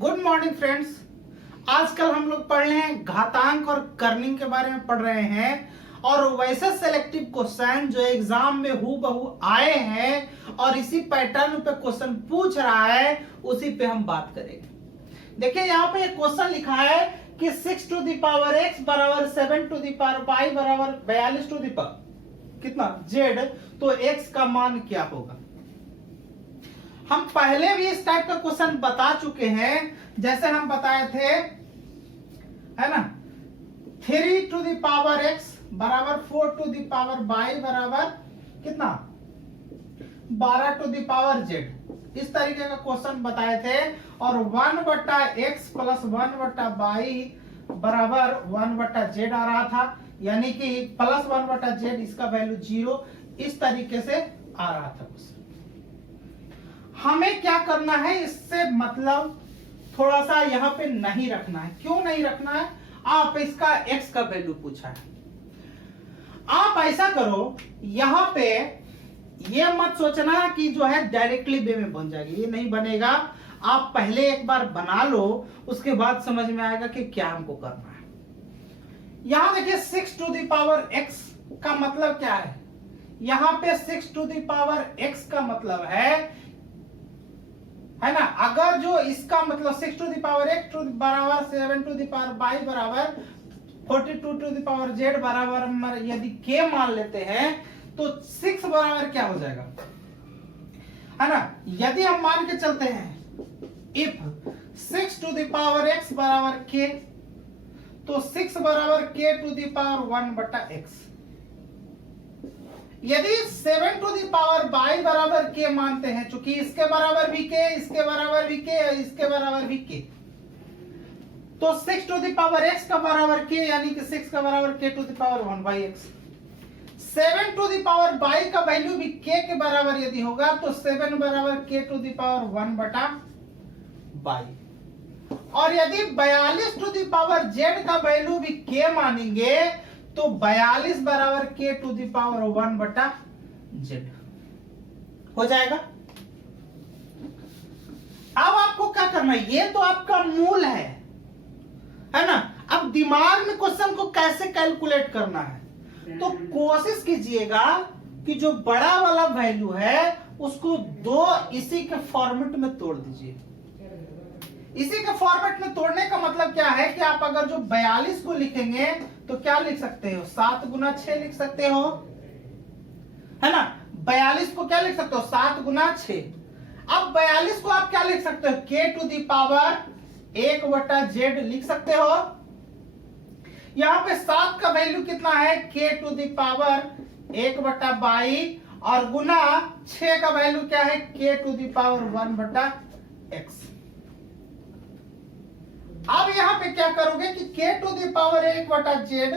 Good morning friends. आजकल हम लोग पढ़ रहे हैं घातांक और कर्निंग के बारे में पढ़ रहे हैं और वैसे सेलेक्टिव क्वेश्चन जो एग्जाम में हूबहू आए हैं और इसी पैटर्न पे क्वेश्चन पूछ रहा है उसी पे हम बात करेंगे। देखिए यहाँ पे एक क्वेश्चन लिखा है कि 6 टू द पावर x बराबर 7 टू द पावर y बराबर 42 टू द पावर कितना z, तो x का मान क्या होगा। हम पहले भी इस टाइप का क्वेश्चन बता चुके हैं, जैसे हम बताए थे, है ना, 3 टू द पावर x बराबर 4 टू द पावर y बराबर कितना 12 टू द पावर z। इस तरीके का क्वेश्चन बताए थे और 1/x प्लस 1/y बराबर 1/z आ रहा था, यानी कि प्लस 1/z इसका वैल्यू 0, इस तरीके से आ रहा था क्वेश्चन। हमें क्या करना है, इससे मतलब थोड़ा सा यहाँ पे नहीं रखना है। क्यों नहीं रखना है, आप इसका x का वैल्यू पूछा है, आप ऐसा करो, यहाँ पे ये मत सोचना कि जो है डायरेक्टली वे में बन जाएगी, ये नहीं बनेगा। आप पहले एक बार बना लो, उसके बाद समझ में आएगा कि क्या हमको करना है। यहां देखिए 6 टू द पावर x का मतलब क्या है, यहां पे 6 टू द पावर x का मतलब है ना, अगर जो इसका मतलब 6 to the power x to बराबर 7 टू द पावर y बराबर 42 टू द पावर z बराबर यदि k मान लेते हैं तो 6 बराबर क्या हो जाएगा, है ना। यदि हम मान के चलते हैं if 6 to the power x बराबर k, तो 6 बराबर k to the power 1/x। यदि 7 टू द पावर y बराबर k मानते हैं, चूंकि इसके बराबर भी k, इसके बराबर भी k, इसके बराबर भी k, तो 6 टू द पावर x का बराबर k, यानी कि 6 का बराबर k to the power 1/x। 7 to the power y का वैल्यू भी k के बराबर यदि होगा तो 7 बराबर k to the power 1/y। और यदि 42 टू द पावर z का वैल्यू भी k मानेंगे तो 42 बराबर k to the power 1/z हो जाएगा। अब आपको क्या करना है, ये तो आपका मूल है ना। अब दिमाग में क्वेश्चन को कैसे कैलकुलेट करना है, तो कोशिश कीजिएगा कि जो बड़ा वाला वैल्यू है उसको दो इसी के फॉर्मेट में तोड़ दीजिए। इसी के फॉर्मेट में तोड़ने का मतलब क्या है कि आप अगर जो 42 को लिखेंगे तो क्या लिख सकते हो, 7 गुना 6 लिख सकते हो, है ना। 42 को क्या लिख सकते हो, 7 गुना 6। अब 42 को आप क्या लिख सकते हो, k to the power 1/z लिख सकते हो। यहां पे 7 का वैल्यू कितना है, k to the power 1/y, और गुना 6 का वैल्यू क्या है, k to the power 1/x। अब यहां पे क्या करोगे कि k to the power 1/z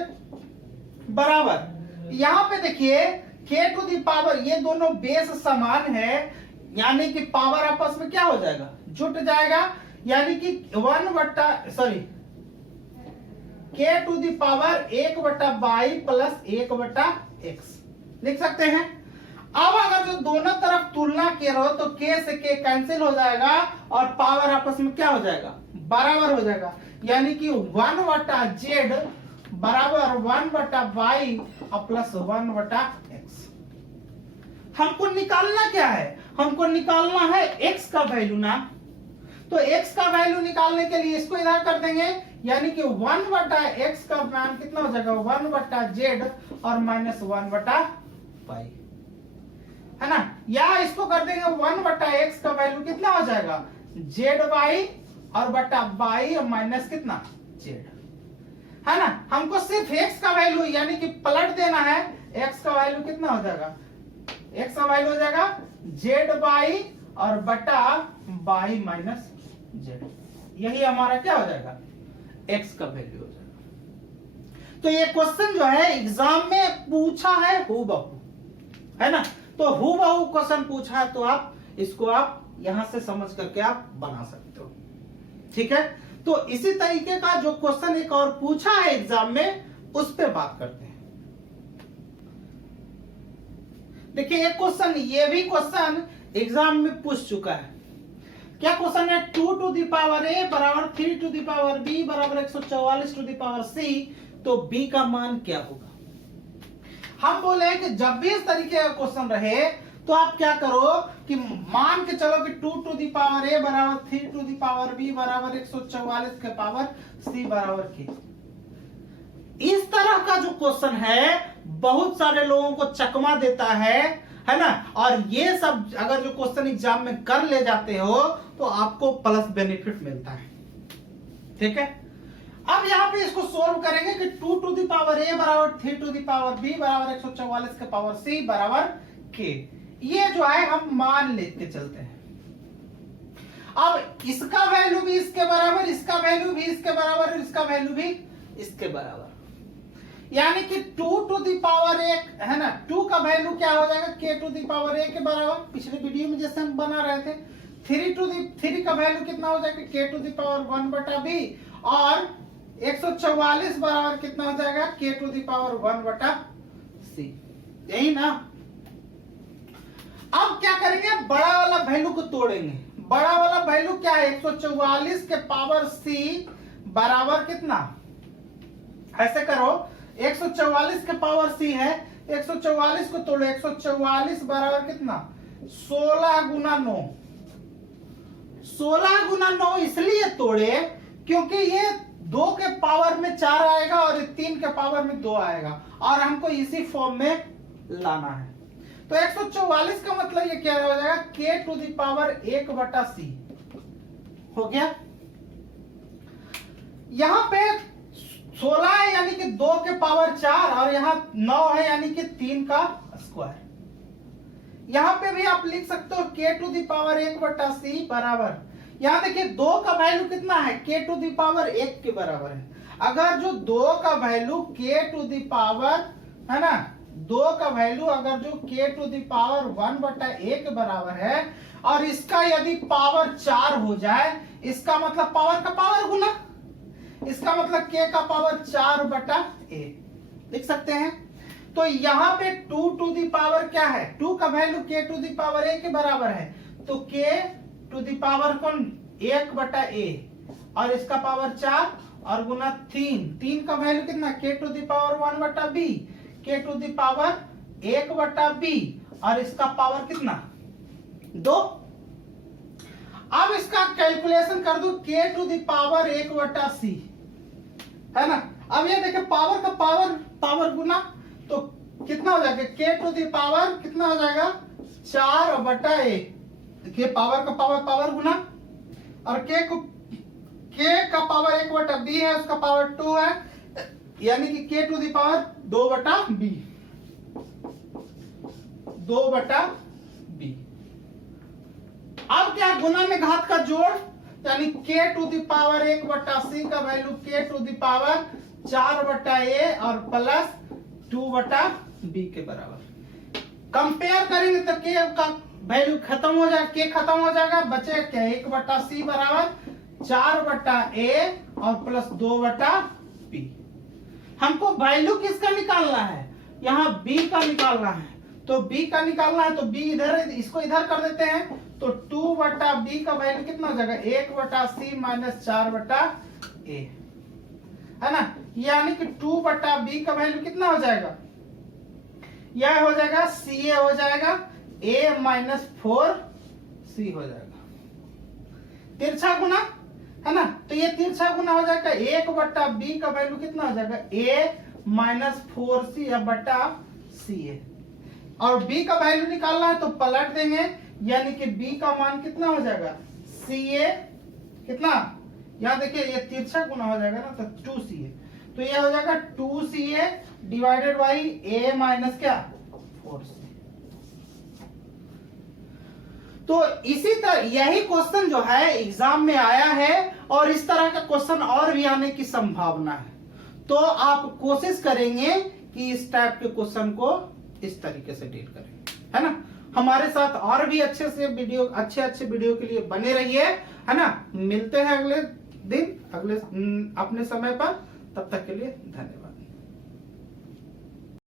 बराबर, यहां पे देखिए k टू द पावर, ये दोनों बेस समान है, यानी कि पावर आपस में क्या हो जाएगा, जुट जाएगा, यानी कि k to the power 1/y plus 1/x लिख सकते हैं। अब अगर जो दोनों तरफ तुलना करो तो k से k कैंसिल हो जाएगा और पावर आपस में क्या हो जाएगा, बराबर हो जाएगा, यानी कि 1/z बराबर 1/y प्लस 1/x। हमको निकालना क्या है, हमको निकालना है x का वैल्यू ना, तो x का वैल्यू निकालने के लिए इसको इधर कर देंगे, यानी कि 1/x का मान कितना हो जाएगा, 1/z और माइनस 1/y, है ना। या इसको कर देंगे 1/x का वैल्यू कितना हो जाएगा, zy और बटा y और माइनस कितना z, है ना। हमको सिर्फ x का वैल्यू यानी कि पलट देना है, x का वैल्यू कितना हो जाएगा, x का वैल्यू हो जाएगा zy और बटा y माइनस z, यही हमारा क्या हो जाएगा, x का वैल्यू हो जाएगा। तो ये क्वेश्चन जो है एग्जाम में पूछा है हूबहू, है ना। तो हूबहू क्वेश्चन पूछा है तो आप इसको आप यहां से समझ करके आप बना सकते हो, ठीक है। तो इसी तरीके का जो क्वेश्चन एक और पूछा है एग्जाम में, उस पे बात करते हैं। देखिए एक क्वेश्चन, ये भी क्वेश्चन एग्जाम में पूछ चुका है, क्या क्वेश्चन है? 2 टू द पावर a बराबर 3 टू द पावर b बराबर 144 टू द पावर c, तो b का मान क्या होगा? हम बोले कि जब भी इस तरीके का क्वेश्चन रहे तो आप क्या करो कि मान के चलो कि 2 टू द पावर a बराबर 3 टू द पावर b बराबर 144 के पावर c बराबर k। इस तरह का जो क्वेश्चन है बहुत सारे लोगों को चकमा देता है ना। और ये सब अगर जो क्वेश्चन एग्जाम में कर ले जाते हो तो आपको प्लस बेनिफिट मिलता है, ठीक है। अब यहाँ पे इसको सोल्व करेंगे कि 2 टू द पावर a बराबर 3 टू द पावर b बराबर 144 के पावर c बराबर k। ये जो है हम मान लेते चलते हैं। अब इसका वैल्यू भी इसके बराबर, इसका वैल्यू भी इसके बराबर, इसका वैल्यू भी इसके बराबर, यानी कि 2 टू द पावर a है ना, 2 का वैल्यू क्या हो जाएगा? k to the power a के बराबर। पिछले वीडियो में जैसे हम बना रहे थे 3 का वैल्यू कितना हो जाएगा? k टू द पावर 1 बटा b, और 144 बराबर कितना हो जाएगा? k टू द पावर 1 बटा c, यही ना। अब क्या करेंगे? बड़ा वाला वैल्यू को तोड़ेंगे। बड़ा वाला वैल्यू क्या है? 144 के पावर c बराबर कितना? ऐसे करो, 144 के पावर c है, 144 को तोड़ो, 144 बराबर कितना? 16 गुना 9। 16 गुना 9 इसलिए तोड़े क्योंकि ये 2 के पावर में 4 आएगा और 3 के पावर में 2 आएगा, और हमको इसी फॉर्म में लाना है। तो 144 का मतलब ये क्या हो जाएगा? k टू द पावर 1 बटा c हो गया। यहां पे 16 है यानी कि 2 के पावर 4, और यहां 9 है यानी कि 3 का स्क्वायर। यहां पे भी आप लिख सकते हो k टू द पावर 1 बटा c बराबर, यहां देखिए 2 का वैल्यू कितना है? k टू द पावर 1 के बराबर है। अगर जो 2 का value k to the power है ना, 2 का वैल्यू अगर जो k टू द पावर 1 बटा a के बराबर है, और इसका यदि पावर 4 हो जाए, इसका मतलब पावर का पावर गुना, इसका मतलब k का पावर 4 बटा a लिख सकते हैं। तो यहाँ पे 2 टू द पावर क्या है? 2 का value k to the power a के बराबर है, तो k टू द पावर कौन? 1 बटा a, और इसका पावर 4 और गुना 3 का वैल्यू कितना? k टू द पावर 1 बटा b, k to the power 1 बटा b, और इसका पावर कितना? 2। अब इसका कैलकुलेशन कर दो, k टू द पावर 1 बटा c है ना। अब ये देखें पावर का पावर गुना, तो कितना हो जाएगा? k टू द पावर कितना हो जाएगा? 4 बटा a। देखिए पावर का पावर गुना, और k का पावर 1 बटा b है, उसका पावर 2 है, यानी कि k टू द पावर 2 बटा b, 2 बटा b। अब क्या? गुना में घात का जोड़, यानी k टू द पावर 1 बटा c का value k to the power 4 बटा a और प्लस 2 बटा b के बराबर। कंपेयर करेंगे तो k का वैल्यू खत्म हो जाएगा, k खत्म हो जाएगा, बचे क्या? 1 बटा c बराबर 4 बटा a और प्लस 2 बटा b। हमको वैल्यू किसका निकालना है? यहाँ b का निकालना है। तो b का निकालना है तो b इधर, इसको इधर कर देते हैं, तो 2 बटा b का वैल्यू कितना हो जाएगा? 1 बटा c माइनस 4 बटा a है ना। यानी कि 2 बटा b का वैल्यू कितना हो जाएगा? यह हो जाएगा ca हो जाएगा, a माइनस 4c हो जाएगा। तिरछा गुना है ना, तो ये तिरछा गुना हो जाएगा। 1 बटा b का वैल्यू कितना हो जाएगा? a माइनस 4c या बटा ca, और b का वैल्यू निकालना है तो पलट देंगे, यानी कि b का मान कितना हो जाएगा? ca कितना? यहाँ देखिए ये तिरछा गुना हो जाएगा ना, तो 2ca, तो ये हो जाएगा 2ca divided by a minus क्या? 4c। तो इसी तरह यही क्वेश्चन जो है एग्जाम में आया है, और इस तरह का क्वेश्चन और भी आने की संभावना है। तो आप कोशिश करेंगे कि इस टाइप के क्वेश्चन को इस तरीके से डील करें, है ना। हमारे साथ और भी अच्छे वीडियो के लिए बने रहिए, है ना। मिलते हैं अगले दिन, अपने समय पर। तब तक के लिए धन्यवाद।